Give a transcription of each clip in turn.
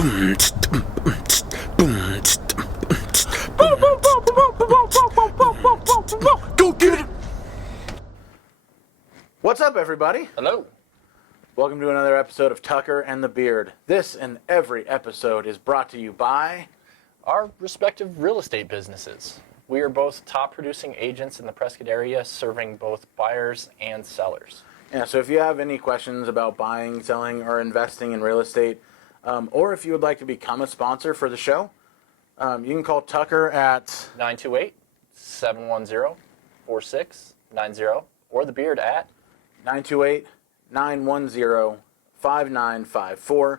Go get it! What's up, everybody? Hello. Welcome to another episode of Tucker and the Beard. This and every episode is brought to you by Our respective real estate businesses. We are both top producing agents in the Prescott area, serving both buyers and sellers. Yeah, so if you have any questions about buying, selling, or investing in real estate, or if you would like to become a sponsor for the show, you can call Tucker at 928-710-4690 or the Beard at 928-910-5954.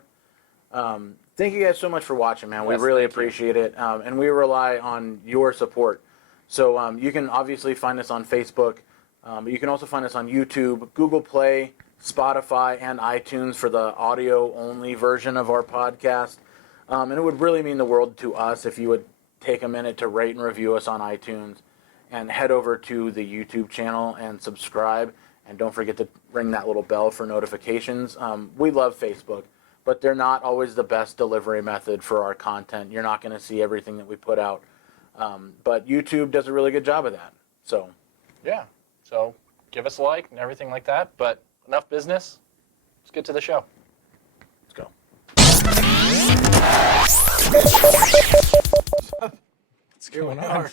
Thank you guys so much for watching, man. We really appreciate it, and we rely on your support. So you can obviously find us on Facebook, but you can also find us on YouTube, Google Play, Spotify, and iTunes for the audio-only version of our podcast. And it would really mean the world to us if you would take a minute to rate and review us on iTunes and head over to the YouTube channel and subscribe. And don't forget to ring that little bell for notifications. We love Facebook, but they're not always the best delivery method for our content. You're not going to see everything that we put out. But YouTube does a really good job of that. So, yeah. So give us a like and everything like that. But enough business. Let's get to the show. Let's go. What's going on?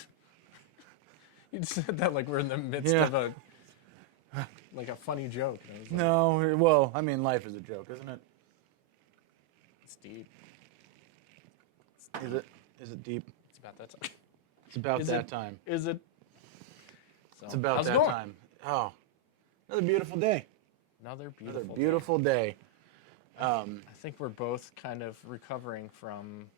You just said that like we're in the midst of a funny joke. No, well, I mean, life is a joke, isn't it? It's deep. Is it? Is it deep? It's about that time. It's about that time. Is it? So, It's about that time. Oh, another beautiful day. Another beautiful day. I think we're both kind of recovering from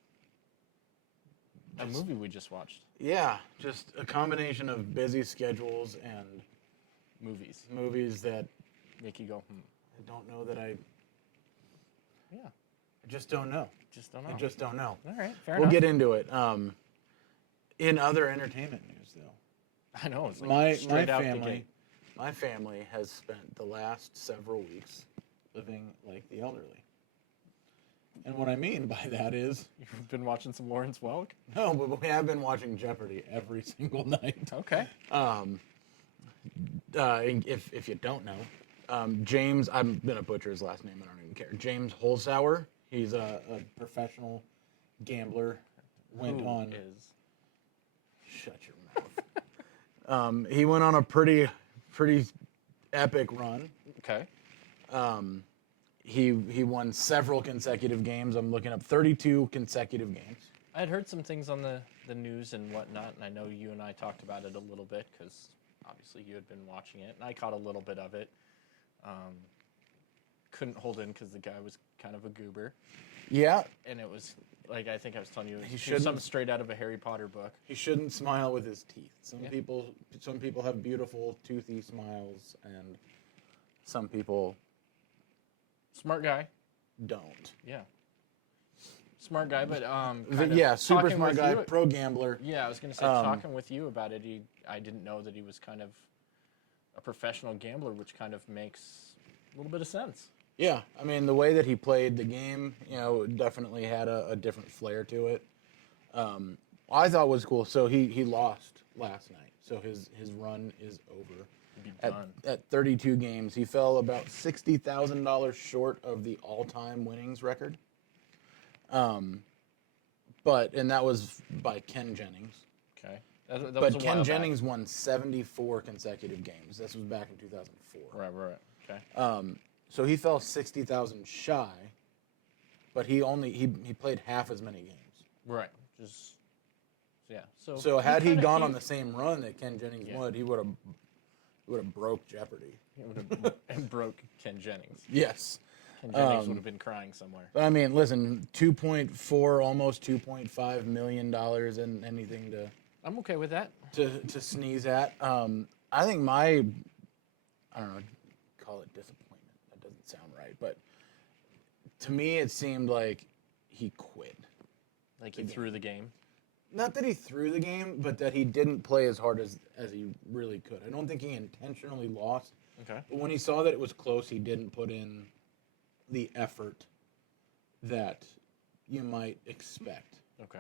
a movie we just watched. Yeah, just a combination of busy schedules and movies that make you go, I don't know that I just don't know. I just don't know. All right, fair enough. We'll get into it. In other entertainment news, though, I know it's like straight out the gate. My family has spent the last several weeks living like the elderly. And what I mean by that is... You've been watching some Lawrence Welk? No, but we have been watching Jeopardy every single night. Okay. If you don't know, James, I'm going to butcher his last name, I don't even care. James Holzhauer, he's a professional gambler. Shut your mouth. He went on a pretty epic run. Okay. He won several consecutive games. I'm looking up 32 consecutive games. I had heard some things on the news and whatnot, and I know you and I talked about it a little bit because obviously you had been watching it, and I caught a little bit of it. Couldn't hold in because the guy was kind of a goober. Yeah. And it was, like I think I was telling you, He it was shouldn't- something straight out of a Harry Potter book. He shouldn't smile with his teeth. Some Yeah. people have beautiful toothy smiles, and some people Smart guy. don't. Yeah. Smart guy, but Super smart guy, pro gambler. Yeah, I was going to say, talking with you about it, I didn't know that he was kind of a professional gambler, which kind of makes a little bit of sense. Yeah, I mean, the way that he played the game, definitely had a different flair to it. I thought was cool. So he lost last night, so his run is over. At 32 games, he fell about $60,000 short of the all-time winnings record. And that was by Ken Jennings. Okay. But Ken Jennings won 74 consecutive games. This was back in 2004. Right. Okay. So he fell 60,000 shy, but he played half as many games. Right. So had he gone on the same run that Ken Jennings would, he would have broke Jeopardy. And broke Ken Jennings. Yes. Ken Jennings would have been crying somewhere. But I mean, listen, 2.4, almost $2.5 million and anything I'm okay with that. to sneeze at. I think call it disappointment. That doesn't sound right, but to me, it seemed like he quit. Like he threw the game? Not that he threw the game, but that he didn't play as hard as he really could. I don't think he intentionally lost. Okay. But when he saw that it was close, he didn't put in the effort that you might expect. Okay.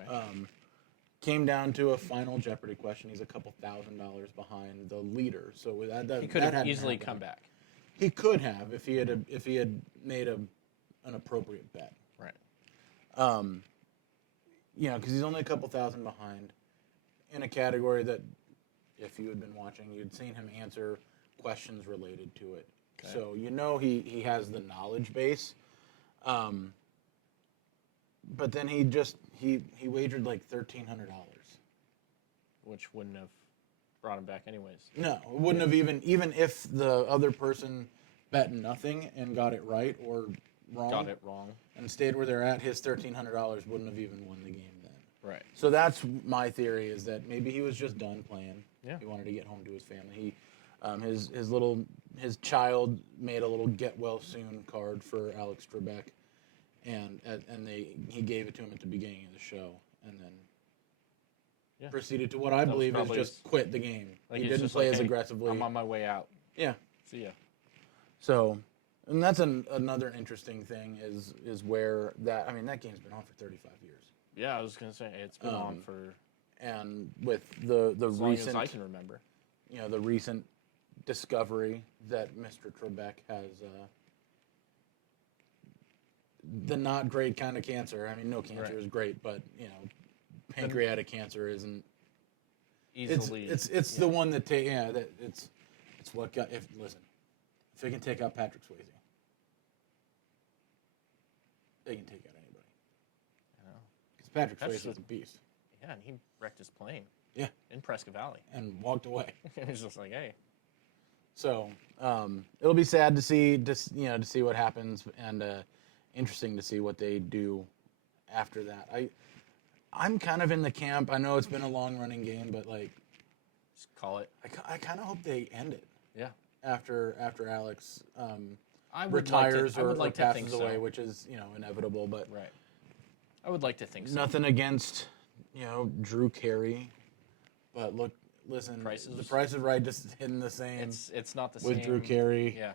Came down to a final Jeopardy question. He's a couple $1,000s behind the leader, so with that he could have easily come back. He could have if he had made an appropriate bet. Right. Because he's only a couple thousand behind in a category that, if you had been watching, you'd seen him answer questions related to it. Okay. So he has the knowledge base. But then he wagered like $1,300. Which wouldn't have brought him back anyways. No, it wouldn't have even if the other person bet nothing and got it right or wrong. Got it wrong. And stayed where they're at, his $1,300 wouldn't have even won the game then. Right. So that's my theory, is that maybe he was just done playing. Yeah. He wanted to get home to his family. His child made a little get well soon card for Alex Trebek, and he gave it to him at the beginning of the show, and then proceeded to what I believe is just quit the game. Like he didn't play as hey, aggressively. I'm on my way out. Yeah. See ya. So, and that's another interesting thing is where that game's been on for 35 years. Yeah, I was gonna say it's been on for and with the as long recent as I can remember. The recent discovery that Mr. Trebek has the not great kind of cancer. I mean, no cancer is great, but pancreatic cancer isn't Easily, it's the one that it's what got if it can take out Patrick Swayze, they can take out anybody. I know. Because Patrick Swayze is a beast. Yeah, and he wrecked his plane. Yeah. In Prescott Valley. And walked away. He's just like, hey. So it'll be sad to see what happens, and interesting to see what they do after that. I'm kind of in the camp. I know it's been a long running game, but Just call it. I kind of hope they end it. Yeah. After Alex retires or to think passes away, so. which is inevitable. But Right. I would like to think so. nothing against Drew Carey, but listen, the Price is Right just hitting the same. It's not the same with Drew Carey. Yeah.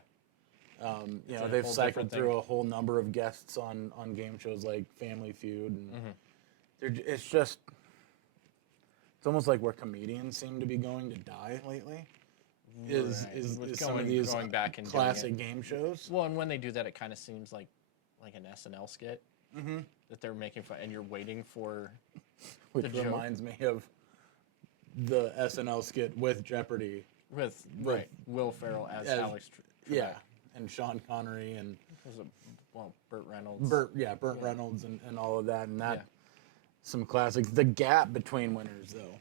They've whole cycled different through thing. a whole number of guests on game shows like Family Feud, and it's almost like where comedians seem to be going to die lately. Is With some of these going back and doing classic it. game shows? Well, and when they do that, it kind of seems like an SNL skit that they're making fun, and you're waiting for Which the joke. reminds me of the SNL skit with Jeopardy. with Will Ferrell as as- Alex. Yeah, and Sean Connery and Was it, Burt Reynolds. Burt Reynolds and all of that, and some classics. The gap between winners, though,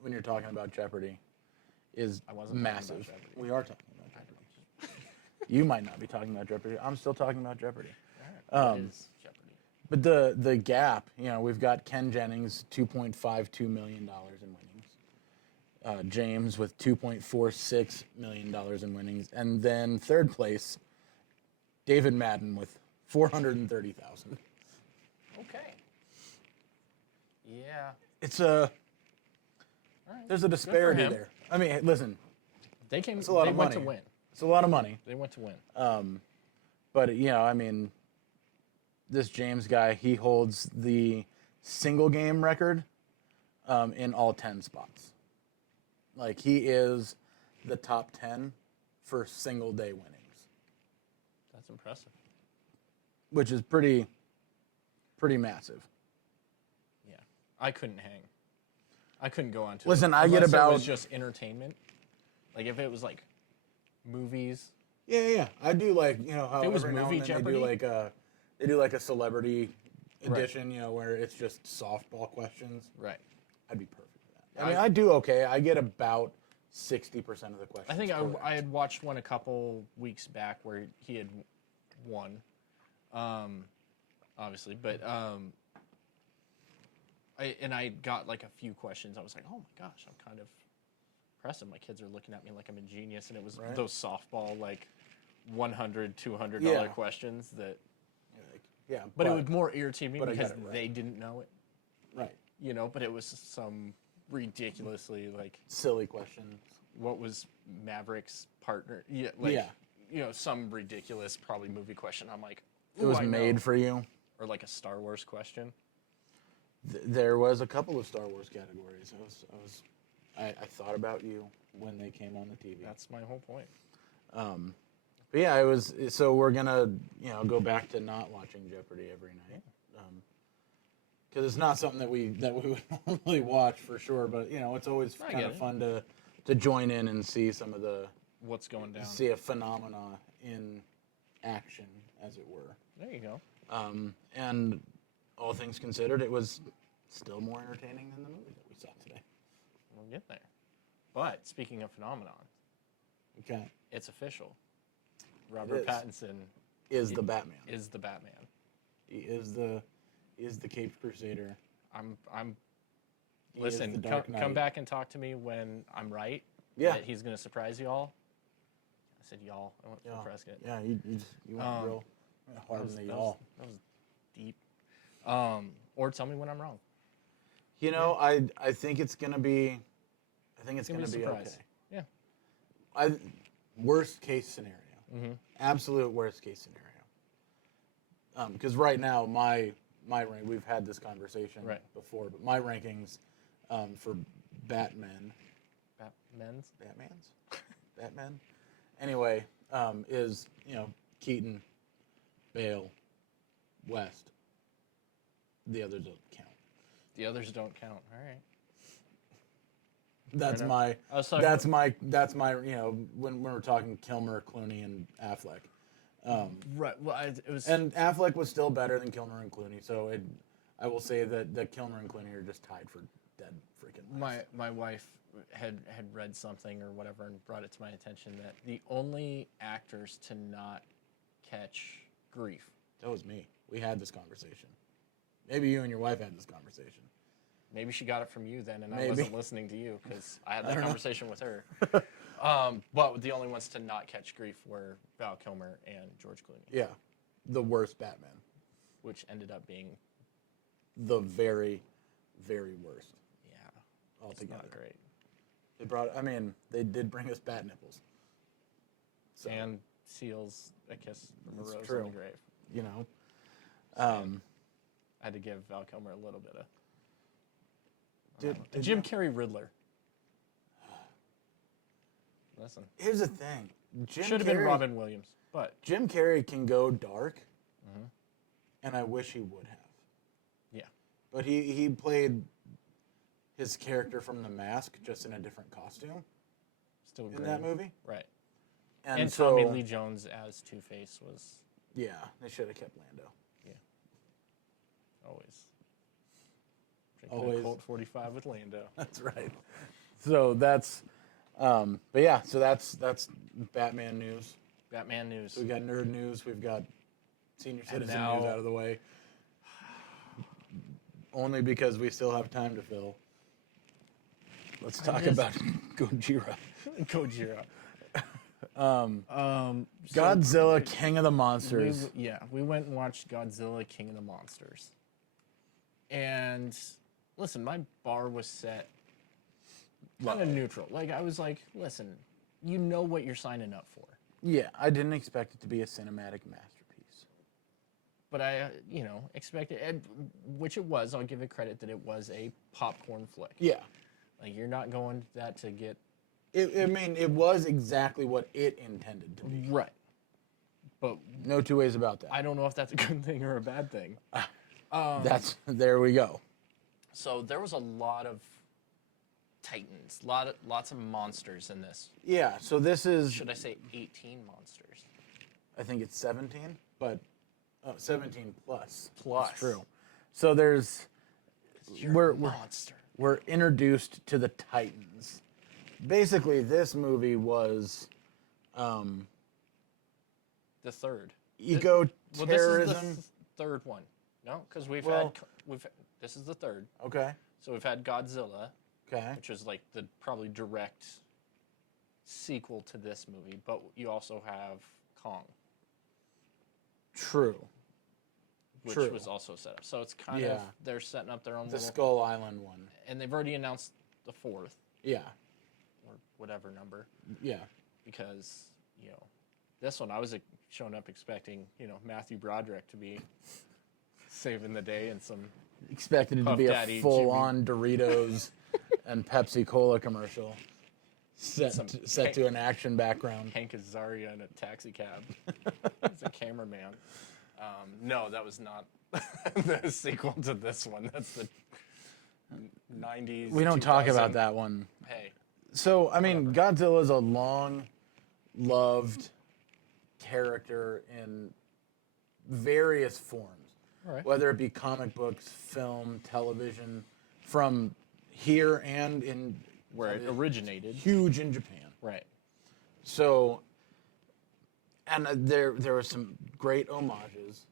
when you're talking about Jeopardy, is I wasn't talking massive. about Jeopardy. We are talking about Jeopardy. You might not be talking about Jeopardy. I'm still talking about Jeopardy. It is Jeopardy. But the gap, we've got Ken Jennings, $2.52 million in winnings. James with $2.46 million in winnings. And then third place, David Madden with $430,000. Okay. Yeah. It's All right. there's a disparity him. there. I mean, listen, They came. it's a lot they of went money. to win. It's a lot of money. They went to win. But this James guy, he holds the single game record in all 10 spots. Like, he is the top 10 for single day winnings, That's impressive. which is pretty massive. Yeah. I couldn't hang. I couldn't go on to. Listen, it I get unless about- It was just entertainment. Like if it was like movies. Yeah. I do how it was every now movie and then Jeopardy? they do a celebrity edition, where it's just softball questions. Right. I'd be perfect for that. I do okay. I get about 60% of the questions. I think correct. I had watched one a couple weeks back where he had won, obviously, but I got like a few questions. I was like, oh my gosh, I'm kind of impressive. My kids are looking at me like I'm a genius, and it was those softball like $100, $200 questions that. Yeah, But it would more irritate me but I got because it right. they didn't know it, right. But it was some ridiculously like. Silly questions. What was Maverick's partner? Yeah, some ridiculous probably movie question. I'm like, It was I made know. for you. or like a Star Wars question? There was a couple of Star Wars categories. I thought about you when they came on the TV. That's my whole point. But yeah, it was. So we're gonna, go back to not watching Jeopardy every night, because it's not something that we would normally watch for sure. But it's always kind of fun to join in and see some of the what's going down. See a phenomena in action, as it were. There you go. And all things considered, it was still more entertaining than the movie that we saw today. We'll get there. But speaking of phenomenon, Okay. it's official. Robert Pattinson is the Batman. Is the Batman. He is the Caped Crusader. Listen, come back and talk to me when I'm right. Yeah. That he's gonna surprise y'all. I said y'all. I went for Prescott. Yeah, you went real hard in the y'all. That was deep. Or tell me when I'm wrong. I think it's gonna be. I think it's gonna be okay. Yeah. Worst case scenario. Mm-hmm. Absolute worst case scenario. Because right now my rank, we've had this conversation before, but my rankings for Batman. Batman. Anyway, is Keaton, Bale, West. The others don't count. The others don't count. All right. That's my when we're talking Kilmer, Clooney, and Affleck. Right. Well, it was. And Affleck was still better than Kilmer and Clooney, so I will say that Kilmer and Clooney are just tied for dead freaking last. My wife had read something or whatever and brought it to my attention that the only actors to not catch grief. That was me. We had this conversation. Maybe you and your wife had this conversation. Maybe she got it from you then, and Maybe. I wasn't listening to you because I had that conversation with her. But the only ones to not catch grief were Val Kilmer and George Clooney. Yeah, the worst Batman. Which ended up being the very, very worst. Yeah, altogether. Not great. They did bring us bat nipples. So. And seals a kiss from a rose true. in the grave. I had to give Val Kilmer a little bit of. Did Jim Carrey Riddler. Listen. Here's the thing. Should have been Robin Williams, but Jim Carrey can go dark, and I wish he would have. Yeah. But he played his character from The Mask just in a different costume. Still in that movie, right? And Tommy Lee Jones as Two-Face was. Yeah, they should have kept Lando. Yeah. Always. Always. Colt 45 with Lando. That's right. So that's, but yeah, so that's Batman news. Batman news. So we got nerd news. We've got senior citizen news out of the way. Only because we still have time to fill. Let's talk about Gojira. Gojira. Godzilla, King of the Monsters. We went and watched Godzilla, King of the Monsters. And listen, my bar was set kind of neutral. Like, I was like, listen, you know what you're signing up for. Yeah, I didn't expect it to be a cinematic masterpiece. But I, expected, which it was. I'll give it credit that it was a popcorn flick. Yeah. Like, you're not going to that to get... It was exactly what it intended to be. Right. But... No two ways about that. I don't know if that's a good thing or a bad thing. There we go. So there was a lot of titans, lots of monsters in this. Yeah, so this is... Should I say 18 monsters? I think it's 17, but 17 plus. That's true. So there's... You're a monster. We're introduced to the Titans. Basically, this movie was... the third. Eco-terrorism. Well, this is the third one. No, because this is the third. Okay. So we've had Godzilla, okay, which is like the probably direct sequel to this movie, but you also have Kong. True. Which was also set up. So it's kind of, they're setting up their own the Skull Island one. And they've already announced the fourth. Yeah. Or whatever number. Yeah. Because, this one I was showing up expecting, Matthew Broderick to be saving the day in some. Expected it to Puff be Daddy a full-on Doritos and Pepsi Cola commercial set to an action background. Hank Azaria in a taxi cab. He's a cameraman. No, that was not the sequel to this one. That's the 90s. We don't talk 2000. about that one. Hey, So, I mean, Godzilla is a long-loved character in various forms. Right. Whether it be comic books, film, television, from here and in where it originated. huge in Japan. Right. So, and there were some great homages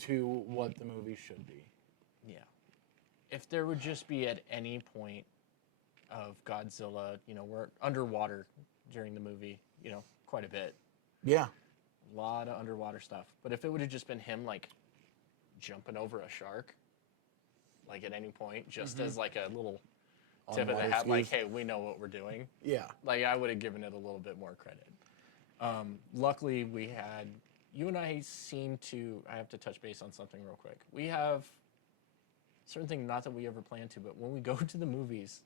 to what the movie should be. Yeah. If there would just be at any point of Godzilla, we're underwater during the movie, quite a bit. Yeah. A lot of underwater stuff. But if it would have just been him, like, jumping over a shark, like, at any point, just as, like, a little tip of the hat, like, hey, we know what we're doing. Yeah. Like, I would have given it a little bit more credit. Luckily, you and I seem to, I have to touch base on something real quick. We have certain thing, not that we ever plan to, but when we go to the movies,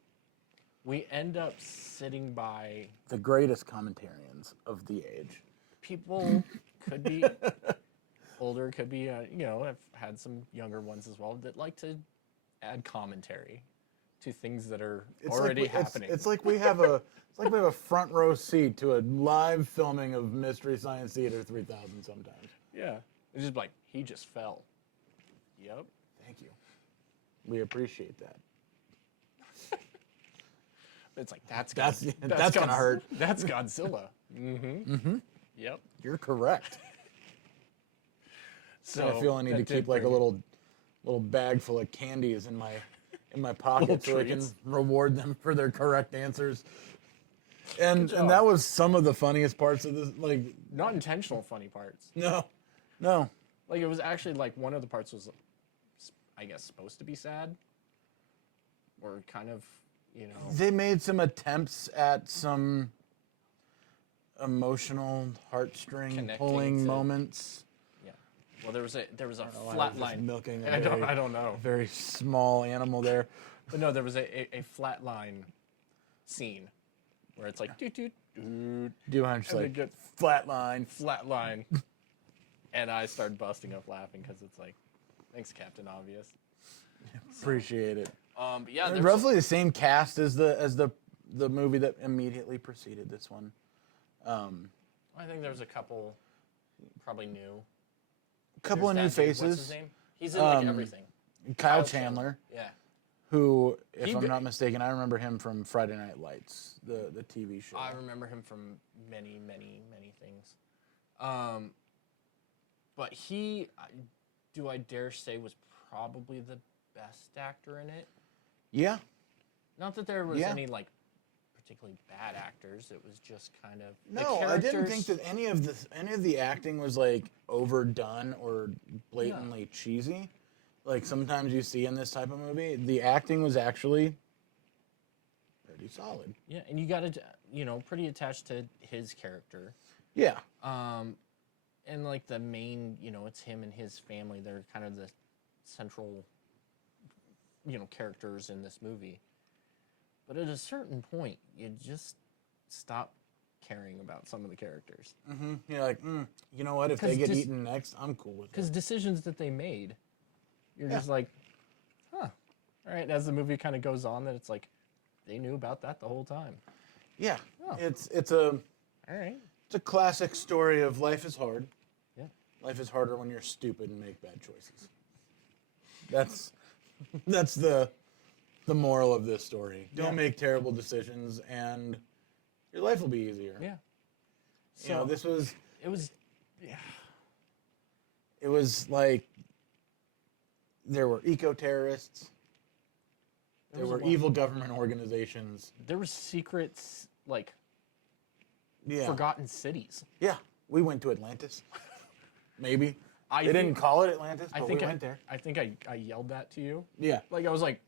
we end up sitting by The greatest commentarians of the age. people could be older, could be, I've had some younger ones as well that like to add commentary to things that are already happening. It's like we have a front row seat to a live filming of Mystery Science Theater 3000 sometimes. Yeah. It's just like, he just fell. Yep. Thank you. We appreciate that. It's like, that's gonna hurt. That's Godzilla. Mm-hmm. Mm-hmm. Yep. You're correct. So I feel I need to keep like a little bag full of candies in my pocket so I can reward them for their correct answers. And that was some of the funniest parts of this. Like, not intentional funny parts. No. Like, it was actually like one of the parts was, I guess, supposed to be sad, or kind of, They made some attempts at some emotional heartstring pulling moments. Yeah. Well, there was a flat line. Milking I don't know. A very small animal there. But no, there was a flat line scene where it's like, doot. Do I'm just like, flat line. And I started busting up laughing because it's like, thanks, Captain Obvious. Appreciate it. But yeah, roughly the same cast as the movie that immediately preceded this one. I think there's a couple, probably new. A couple of new faces. What's his name? He's in like everything. Kyle Chandler. Yeah. Who, if I'm not mistaken, I remember him from Friday Night Lights, the TV show. I remember him from many, many, many things. But he, do I dare say, was probably the best actor in it. Yeah. Not that there was any like particularly bad actors. It was just kind of no. I didn't think that any of the acting was like overdone or blatantly cheesy. Like sometimes you see in this type of movie, the acting was actually pretty solid. Yeah, and you got to, pretty attached to his character. Yeah. And like the main, it's him and his family. They're kind of the central, characters in this movie. But at a certain point, you just stop caring about some of the characters. Mm-hmm. You're like, you know what? If they get eaten next, I'm cool with it. Because decisions that they made, you're just like, huh. All right, as the movie kind of goes on, that it's like, they knew about that the whole time. Yeah. Oh. It's all right. It's a classic story of life is hard. Yeah. Life is harder when you're stupid and make bad choices. That's the moral of this story. Don't make terrible decisions, and your life will be easier. Yeah. So this was. It was. Yeah. It was like there were eco-terrorists. There were evil government organizations. There were secrets, like Yeah. forgotten cities. Yeah. We went to Atlantis. Maybe. They didn't call it Atlantis, but we went there. I think I yelled that to you. Yeah. Like, I was like,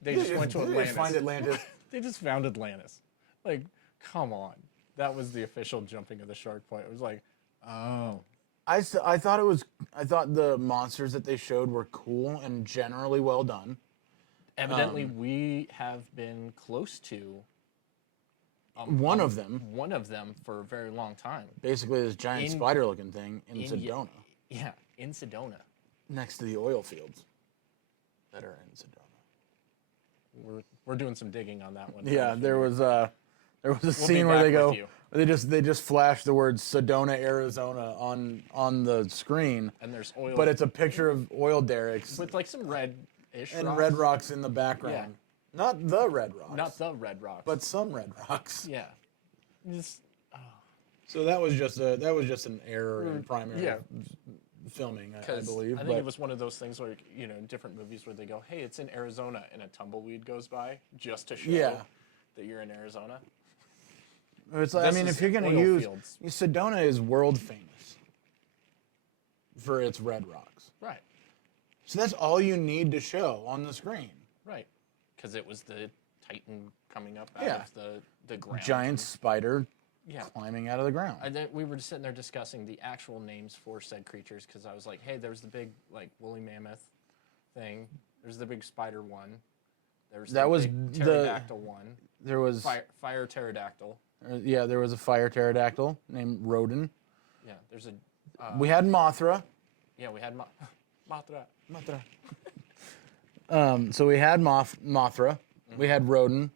they just went to Atlantis. Just find Atlantis. They just found Atlantis. Like, come on. That was the official jumping of the shark point. It was like, oh, I thought I thought the monsters that they showed were cool and generally well done. Evidently, we have been close to One of them, for a very long time. basically this giant spider-looking thing in Sedona, Yeah, in Sedona. next to the oil fields that are in Sedona. We're doing some digging on that one. Yeah, there was a scene back where with you. they just flash the word Sedona, Arizona on the screen, And there's oil, but it's a picture of oil derricks with like some red-ish and rocks. red rocks in the background. Not the red rocks. Not the red rocks, but some red rocks. yeah. Just, So that was just an error in primary filming, I believe. I think it was one of those things where, you know, in different movies where they go, hey, it's in Arizona, and a tumbleweed goes by just to show that you're in Arizona. It's like, I mean, if you're going to use fields. Sedona is world famous for its red rocks. Right, So that's all you need to show on the screen. right. Because it was the Titan coming up out Yeah. of the ground. Giant spider Yeah. climbing out of the ground. And then we were just sitting there discussing the actual names for said creatures because I was like, hey, there's the big, like, woolly mammoth thing. There's the big spider one. There's That the was big the- pterodactyl one. There was Fire pterodactyl. there was a fire pterodactyl named Rodin. Yeah, there's a... We had Mothra. Yeah, we had Mothra. So we had Mothra. We had Rodin.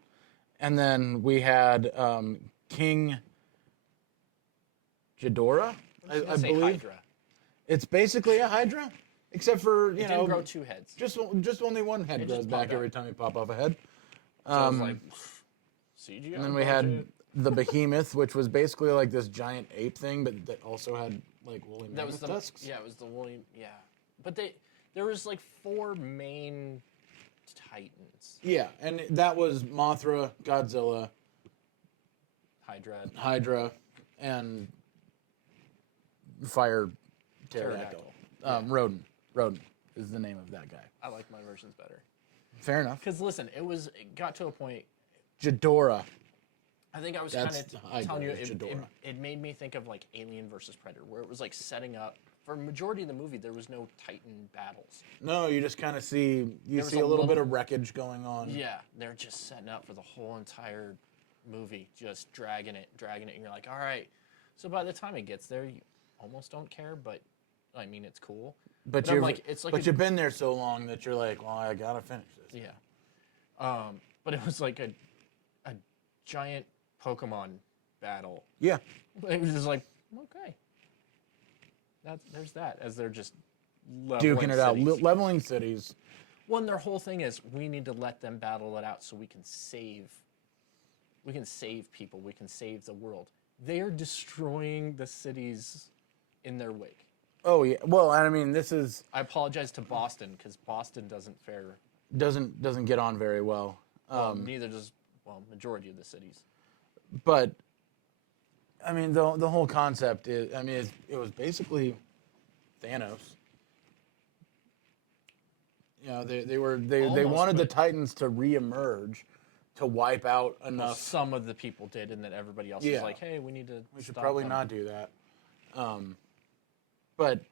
And then we had King Ghidorah, I believe. Hydra. It's basically a Hydra, except for, you It know, didn't grow two heads. just only one head grows just back popped every out. time you pop off a head. So I was like, CGI. And then we had the Behemoth, which was basically like this giant ape thing, but that also had like woolly That was mammoth the tusks. Yeah, it was the woolly. Yeah, but there was like 4 main titans. Yeah, and that was Mothra, Godzilla, Hydra, and Fire Pterodactyl. Rodin. Rodin is the name of that guy. I like my versions better. Fair enough. Because listen, it got to a point. Ghidorah. I think I was kind That's of telling you, Ghidorah. it made me think of like Alien versus Predator, where it was like setting up. For a majority of the movie, there was no Titan battles. No, you just kind of see was a a little bit little- of wreckage going on. Yeah, they're just setting up for the whole entire movie, just dragging it, and you're like, all right. So by the time it gets there, you almost don't care, but I mean, it's cool. But I'm you've like, it's like you've been there so long that you're like, well, I gotta finish this. yeah. But it was like a giant Pokemon battle. Yeah. It was just like, okay. There's that, as they're just leveling Duking it out, cities. leveling cities. Well, and their whole thing is we need to let them battle it out so we can save people, we can save the world. They are destroying the cities in their wake. Oh yeah. Well, I mean, this is I apologize to Boston because Boston doesn't fare doesn't get on very well. neither does majority of the cities. But I mean, the whole concept is, I mean, it was basically Thanos. You know, they Almost, wanted the but- Titans to reemerge, to wipe out Well, enough. some of the people did, and then everybody else Yeah. was like, "Hey, we need to." We should stop probably them." not do that. But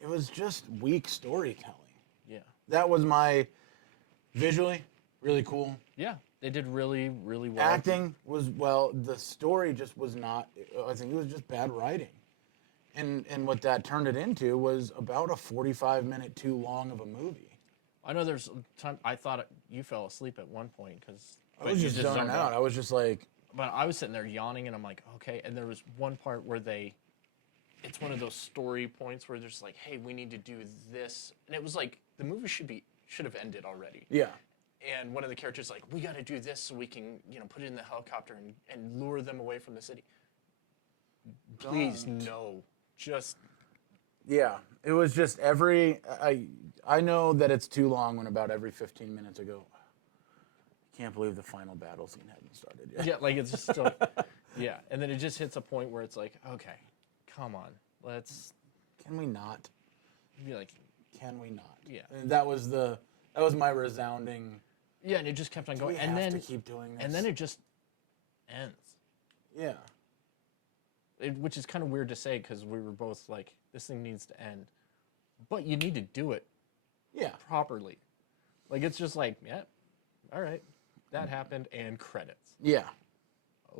it was just weak storytelling. Yeah, That was my visually really cool. yeah, they did really, really well. Acting was well. The story just was not. I think it was just bad writing, and what that turned it into was about a 45-minute too long of a movie. I know there's time. I thought you fell asleep at one point because I was just zoning out. I was just like, But I was sitting there yawning, and I'm like, okay. And there was one part where it's one of those story points where there's like, hey, we need to do this, and it was like the movie should have ended already. yeah, And one of the characters like, we got to do this so we can, put it in the helicopter and lure them away from the city. Please, no. Just, yeah. It was just I know that it's too long when about every 15 minutes I go, I can't believe the final battle scene hasn't started yet. yeah, like it's just still, yeah. And then it just hits a point where it's like, okay, come on, let's Can we not? be like, Can we not? Yeah. And that was my resounding. yeah. And it just kept on We going. have And then, to keep doing this. and then it just ends. Yeah. which is kind of weird to say because we were both like, this thing needs to end. But you need to do it properly. Like, it's just like, yeah, all right, that happened, and credits. Yeah.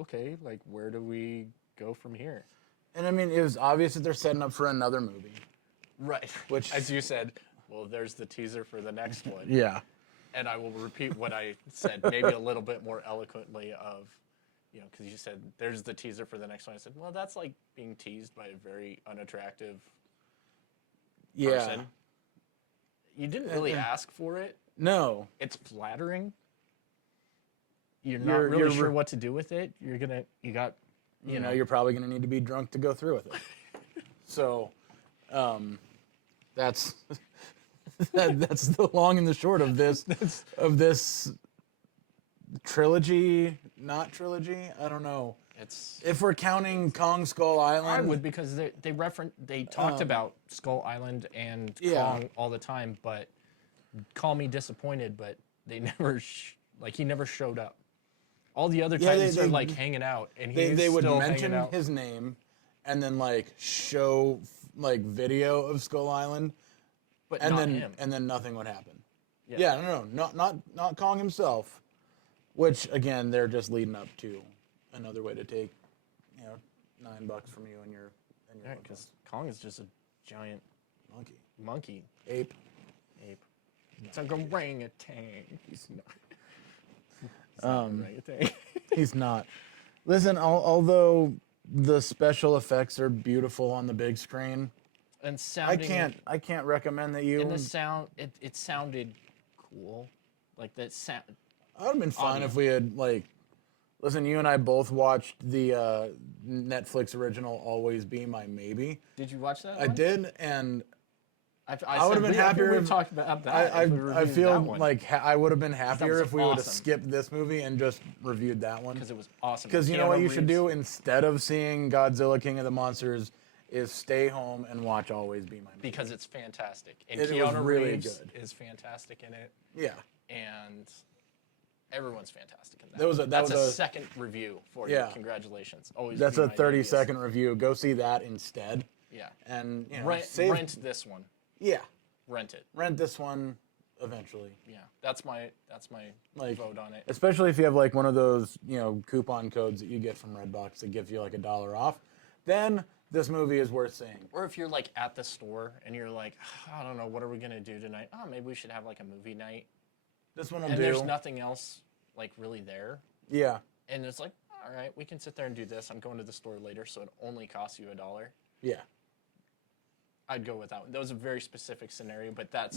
Okay, like, where do we go from here? And I mean, it was obvious that they're setting up for another movie. Right. Which, as you said, well, there's the teaser for the next one. Yeah. And I will repeat what I said, maybe a little bit more eloquently of, because you said, there's the teaser for the next one. I said, well, that's like being teased by a very unattractive person. You didn't really ask for it. No. It's flattering. You're not really sure what to do with it. You're You're probably going to need to be drunk to go through with it. So, that's that's the long and the short of this trilogy, not trilogy. I don't know. If we're counting Kong Skull Island, I would, because they talked about Skull Island and Kong all the time, but call me disappointed, but they never he never showed up. All the other Titans are like hanging out, and they would mention his name, and then show video of Skull Island, but and not then him. And then nothing would happen. No, not Kong himself. Which again, they're just leading up to another way to take, $9 from you and your. Because Kong is just a giant monkey. Ape. It's like a orangutan. He's not. He's not. Listen, although the special effects are beautiful on the big screen, and sounding, I can't recommend that you. And the sound, it sounded cool, like that sound. I would have been fine if we had listen. You and I both watched the Netflix original "Always Be My Maybe." Did you watch that? I did, and I would have been happier. We talked about that. I feel like I would have been happier if we would have skipped this movie and just reviewed that one. Because it was awesome. Because you know what you should do instead of seeing Godzilla King of the Monsters is stay home and watch Always Be My Maybe. Because it's fantastic. And it Keanu was really Reeves good. is fantastic in it. Yeah. And everyone's fantastic in that. That's a second review for you. Congratulations. That's a 30-second review. Go see that instead. Yeah. And rent this one. Yeah. Rent it. Rent this one eventually. Yeah. That's my vote on it. Especially if you have one of those, coupon codes that you get from Redbox that gives you $1 off, then this movie is worth seeing. Or if you're at the store and you're like, I don't know, what are we gonna do tonight? Oh, maybe we should have a movie night. This one will do. And there's nothing else really there. Yeah. And it's all right, we can sit there and do this. I'm going to the store later, so it only costs you $1. Yeah. I'd go with that one. That was a very specific scenario, but that's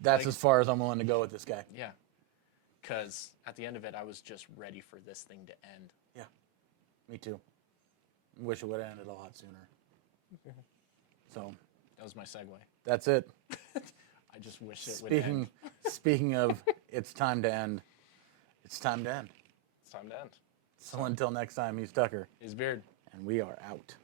that's as far as I'm willing to go with this guy. Yeah. Because at the end of it, I was just ready for this thing to end. Yeah. Me too. Wish it would have ended a lot sooner. So. That was my segue. That's it. I just wish it would end. Speaking of, it's time to end. It's time to end. It's time to end. So until next time, he's Tucker. He's Beard. And we are out.